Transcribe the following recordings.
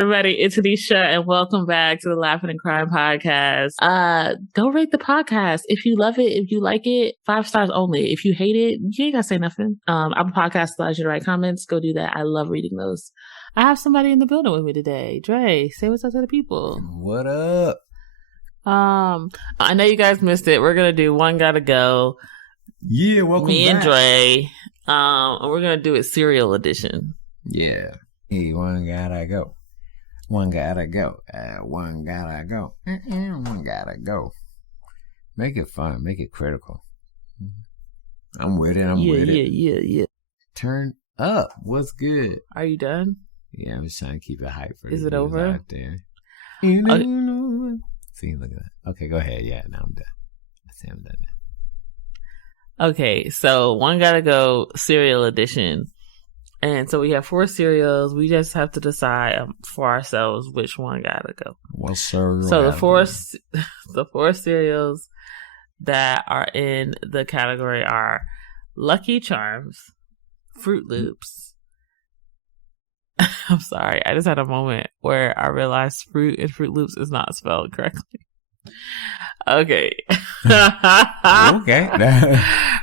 everybody, it's Anisha, and welcome back to the Laughing and Crying podcast. Go rate the podcast if you love it, if you like it, 5 stars only. If you hate it, you ain't gotta say nothing. I'm a podcast allows you to write comments. Go do that. I love reading those. I have somebody in the building with me today. Dre, say what's up to the people. What up? I know you guys missed it. We're gonna do One Gotta Go. Yeah, welcome Me back. and Dre. And we're gonna do it serial edition. Yeah. Hey, one gotta go. One gotta go. One gotta go. One gotta go. Make it fun. Make it critical. I'm with it. I'm with it. Yeah. Turn up. What's good? Are you done? Yeah, I'm just trying to keep it hype for Is the it over? out there. See, look at that. Okay, go ahead. Yeah, now I'm done. I say I'm done now. Okay, so One Gotta Go serial edition. And so we have 4 cereals. We just have to decide for ourselves which one gotta go. What's cereal? So the four cereals that are in the category are Lucky Charms, Fruit Loops. I'm sorry, I just had a moment where I realized fruit and Fruit Loops is not spelled correctly. Okay. Okay.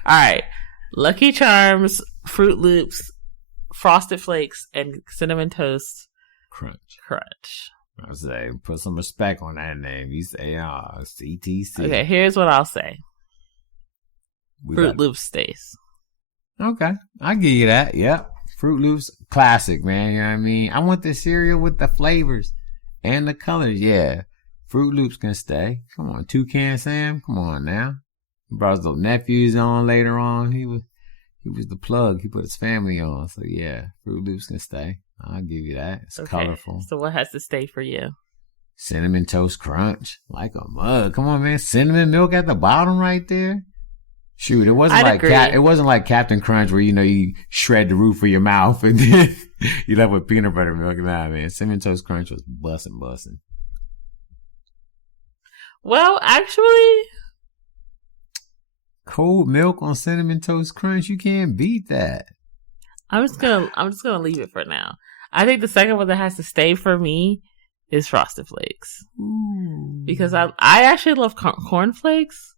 All right. Lucky Charms, Fruit Loops, Frosted Flakes, and Cinnamon Toast Crunch. I say, put some respect on that name. You say, CTC. Okay, here's what I'll say. Fruit Loops stays. Okay, I give you that. Yep. Fruit Loops, classic, man. You know what I mean? I want the cereal with the flavors and the colors. Yeah. Fruit Loops can stay. Come on, Toucan Sam. Come on now. He brought his little nephews on later on. He was the plug. He put his family on. So yeah, Fruit Loops can stay. I'll give you that. It's colorful. So what has to stay for you? Cinnamon Toast Crunch. Like a mug. Come on, man. Cinnamon milk at the bottom right there. Shoot, it wasn't like Captain Crunch where, you shred the roof of your mouth and then you left with peanut butter milk. Nah, man. Cinnamon Toast Crunch was bussin'. Well, actually, cold milk on Cinnamon Toast Crunch, you can't beat that. I'm just gonna leave it for now. I think the second one that has to stay for me is Frosted Flakes. Ooh. Because I actually love Corn Flakes.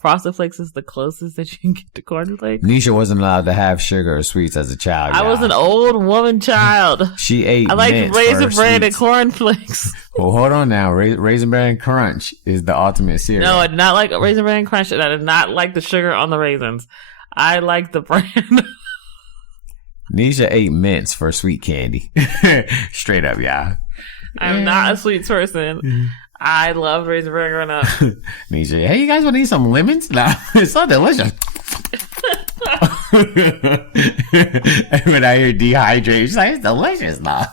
Frosted Flakes is the closest that you can get to Corn Flakes. Nisha wasn't allowed to have sugar or sweets as a child. I was an old woman child. She ate. I like Raisin Bran and Corn Flakes. Well, hold on now. Raisin Bran Crunch is the ultimate cereal. No, I did not like Raisin Bran Crunch, and I did not like the sugar on the raisins. I like the brand. Nisha ate mints for sweet candy. Straight up, y'all. I'm not a sweets person. I love Raisin Bran growing up. Nisha, hey, you guys want to eat some lemons? Nah, it's so delicious. When I hear dehydrated, she's like, it's delicious now.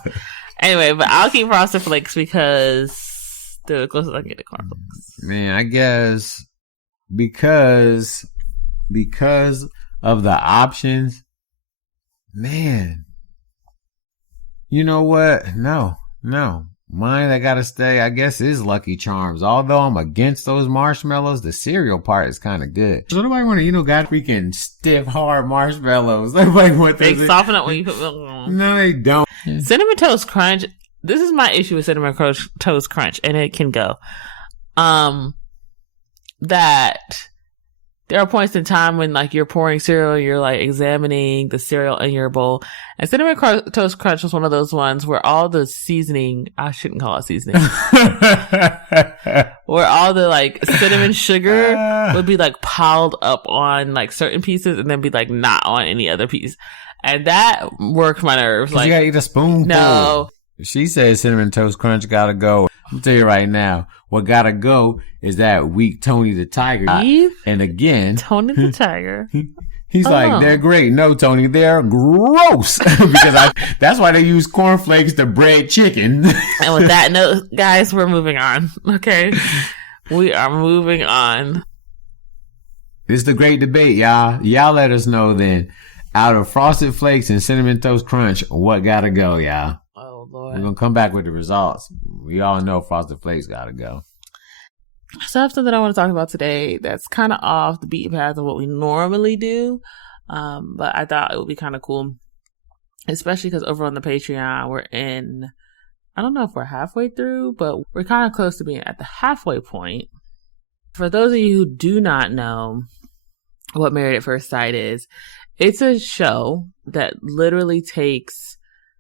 Anyway, but I'll keep Frosted Flakes because they're the closest I can get to Corn Flakes. Man, I guess because of the options, man, you know what? No. Mine that gotta stay, I guess, is Lucky Charms. Although I'm against those marshmallows, the cereal part is kind of good. So nobody want to, got freaking stiff, hard marshmallows. Everybody want those. They soften up when you put milk on. No, they don't. Cinnamon Toast Crunch. This is my issue with Cinnamon Toast Crunch, and it can go. That there are points in time when, you're pouring cereal, you're, examining the cereal in your bowl. And Cinnamon Toast Crunch was one of those ones where all the seasoning, I shouldn't call it seasoning, where all the, cinnamon sugar would be, piled up on, certain pieces and then be, not on any other piece. And that worked my nerves. You gotta eat a spoonful. No. She says Cinnamon Toast Crunch gotta go. I'll tell you right now, what gotta go is that weak Tony the Tiger. And again, Tony the Tiger. He's like, they're great. No, Tony, they're gross. Because that's why they use cornflakes to bread chicken. And with that note, guys, we're moving on. Okay? We are moving on. This is the great debate, y'all. Y'all let us know then. Out of Frosted Flakes and Cinnamon Toast Crunch, what gotta go, y'all? Oh, Lord. We're gonna come back with the results. We all know Frosted Flakes gotta go. So I have something I want to talk about today that's kind of off the beaten path of what we normally do. But I thought it would be kind of cool, especially because over on the Patreon, we're in I don't know if we're halfway through, but we're kind of close to being at the halfway point. For those of you who do not know what Married at First Sight is, it's a show that literally takes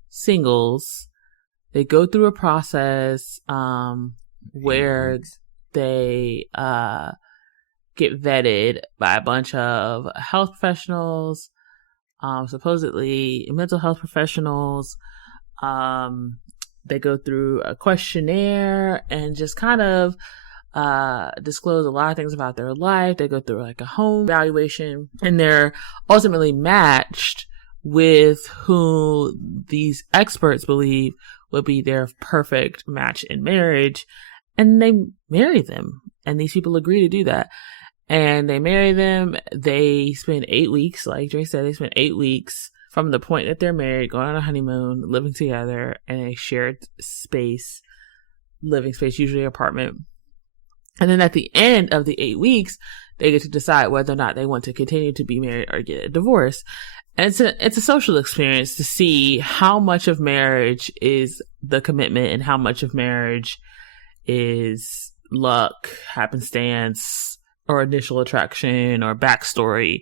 singles. They go through a process where they get vetted by a bunch of health professionals, supposedly mental health professionals. They go through a questionnaire and just kind of disclose a lot of things about their life. They go through like a home evaluation, and they're ultimately matched with who these experts believe would be their perfect match in marriage. And they marry them. And these people agree to do that. And they marry them. They spend 8 weeks, like Dre said, they spend 8 weeks from the point that they're married, going on a honeymoon, living together in a shared space, living space, usually an apartment. And then at the end of the 8 weeks, they get to decide whether or not they want to continue to be married or get a divorce. And it's a social experience to see how much of marriage is the commitment and how much of marriage is luck, happenstance, or initial attraction, or backstory,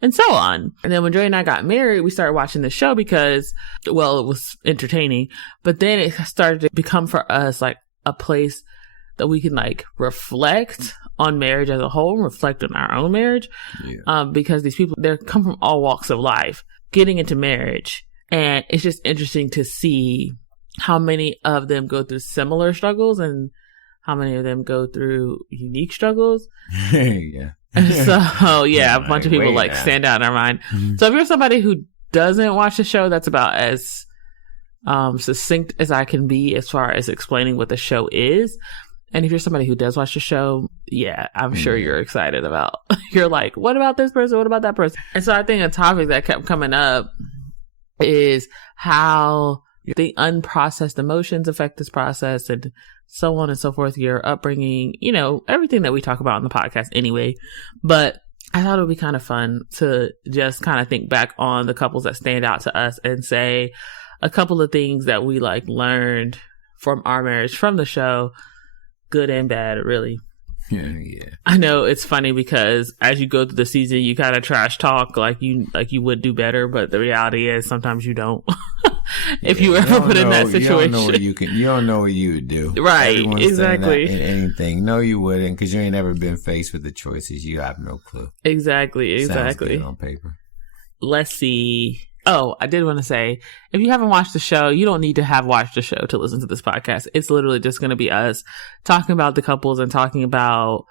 and so on. And then when Dre and I got married, we started watching the show because, well, it was entertaining, but then it started to become for us like a place that we can like reflect on marriage as a whole, reflect on our own marriage. Yeah. Because these people, they come from all walks of life, getting into marriage. And it's just interesting to see how many of them go through similar struggles and how many of them go through unique struggles. Yeah. So, yeah, a bunch of people like stand out in our mind. Mm-hmm. So if you're somebody who doesn't watch the show, that's about as succinct as I can be as far as explaining what the show is. And if you're somebody who does watch the show, yeah, I'm sure you're excited about. You're like, what about this person? What about that person? And so I think a topic that kept coming up is how the unprocessed emotions affect this process and so on and so forth, your upbringing, you know, everything that we talk about on the podcast anyway. But I thought it would be kind of fun to just kind of think back on the couples that stand out to us and say a couple of things that we like learned from our marriage from the show, good and bad, really. Yeah. I know it's funny because as you go through the season, you kind of trash talk like you would do better, but the reality is sometimes you don't. If you ever put in that situation, you don't know what you would do. Right. Everyone's exactly. In anything. No, you wouldn't, because you ain't ever been faced with the choices. You have no clue. Exactly. Sounds good on paper. Let's see. Oh, I did want to say, if you haven't watched the show, you don't need to have watched the show to listen to this podcast. It's literally just going to be us talking about the couples and talking about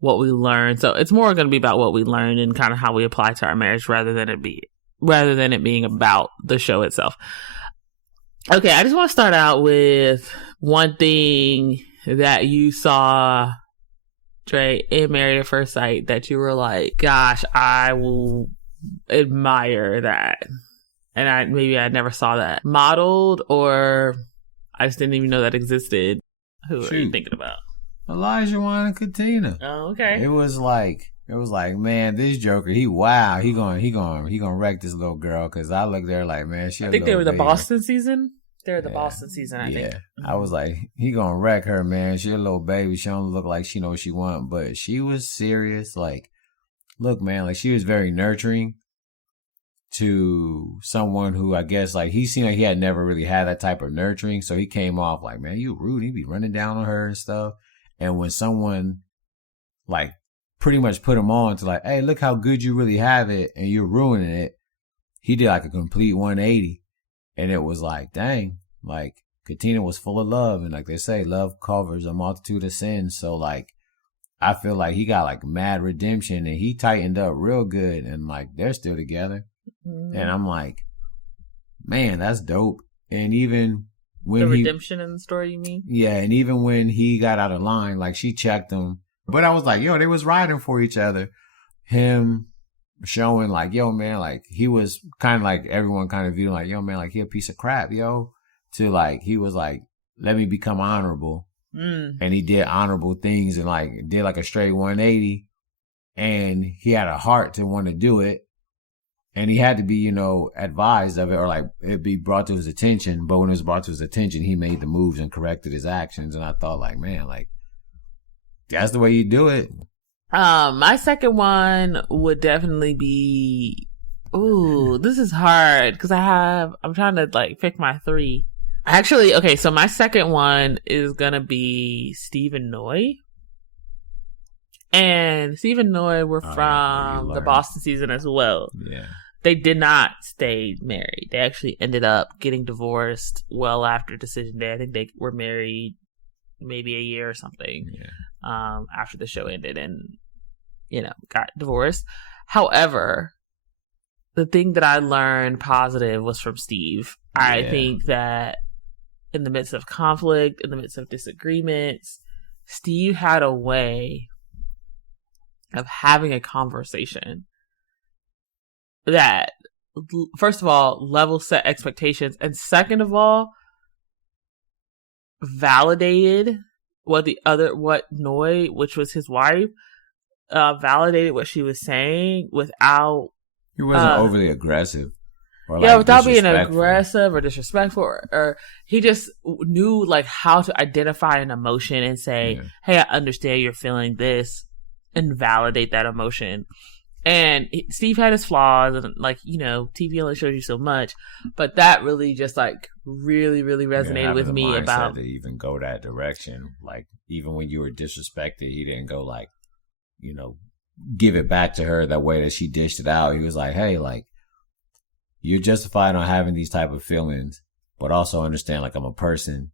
what we learned. So it's more going to be about what we learned and kind of how we apply to our marriage rather than it being about the show itself. Okay, I just want to start out with one thing that you saw, Dre, in Married at First Sight that you were like, gosh, I will admire that. And I never saw that modeled, or I just didn't even know that existed. Who are you thinking about? Elijah, Juan, and Katina. Oh, okay. It was like, man, this Joker, he gonna wreck this little girl. Cause I looked there like, man, I think they were the Boston season. They're the Boston season, I think. Yeah, I was like, he gonna wreck her, man. She a little baby. She don't look like she knows what she want, but she was serious. Like, look, man, like she was very nurturing to someone who I guess like he seemed like he had never really had that type of nurturing. So he came off like, man, you rude. He'd be running down on her and stuff. And when someone like pretty much put him on to like, hey, look how good you really have it and you're ruining it, he did like a complete 180. And it was like, dang, like Katina was full of love. And like they say, love covers a multitude of sins. So like, I feel like he got like mad redemption and he tightened up real good and like they're still together. Mm-hmm. And I'm like, man, that's dope. And even when the redemption in the story, you mean? Yeah. And even when he got out of line, like she checked him. But I was like, yo, they was riding for each other. Him showing like, yo, man, like he was kind of like everyone kind of viewed like, yo, man, like he a piece of crap, yo. To like, he was like, let me become honorable. And he did honorable things and like did like a straight 180. And he had a heart to want to do it. And he had to be, advised of it, or like it'd be brought to his attention. But when it was brought to his attention, he made the moves and corrected his actions. And I thought, like, man, like, that's the way you do it. My second one would definitely be, this is hard because I'm trying to like pick my three. Actually, okay, so my second one is gonna be Steve and Noy. And Steve and Noy were from the Boston season as well. Yeah. They did not stay married. They actually ended up getting divorced well after Decision Day. I think they were married maybe a year or something after the show ended and, got divorced. However, the thing that I learned positive was from Steve. I think that in the midst of conflict, in the midst of disagreements, Steve had a way of having a conversation that, first of all, level set expectations, and second of all, validated what Noy, which was his wife, validated what she was saying without... He wasn't overly aggressive. Or without being aggressive or disrespectful, or he just knew like how to identify an emotion and say, hey, I understand you're feeling this, and validate that emotion. And Steve had his flaws, and like, TV only shows you so much, but that really just like really, really resonated with me about to even go that direction. Like, even when you were disrespected, he didn't go like, give it back to her that way that she dished it out. He was like, hey, like, you're justified on having these type of feelings, but also understand, like, I'm a person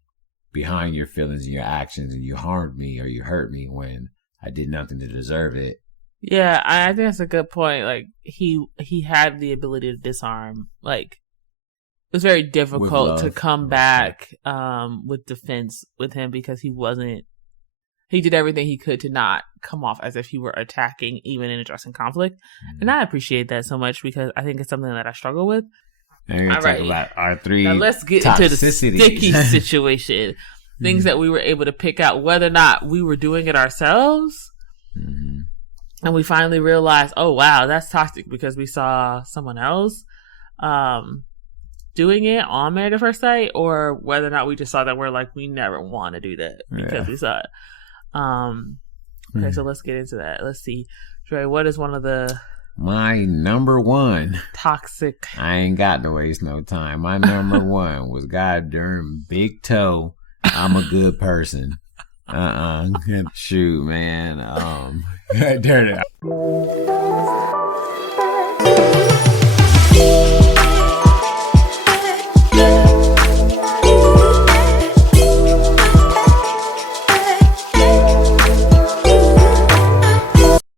behind your feelings and your actions, and you harmed me or you hurt me when I did nothing to deserve it. Yeah, I think that's a good point. Like, he had the ability to disarm. Like, it was very difficult to come back with defense with him because he did everything he could to not come off as if he were attacking, even in addressing conflict. Mm-hmm. And I appreciate that so much because I think it's something that I struggle with. And we're going to talk about our three Now let's get into the sticky situation. Things that we were able to pick out, whether or not we were doing it ourselves. Mm-hmm. And we finally realized, oh, wow, that's toxic because we saw someone else doing it on Married at First Sight, or whether or not we just saw that we're like, we never want to do that because we saw it. Okay, so let's get into that. Let's see. Dre, what is one of the... My number one. Toxic. I ain't got to waste no time. My number one was goddamn Big Toe. I'm a good person. Shoot, man. There it is.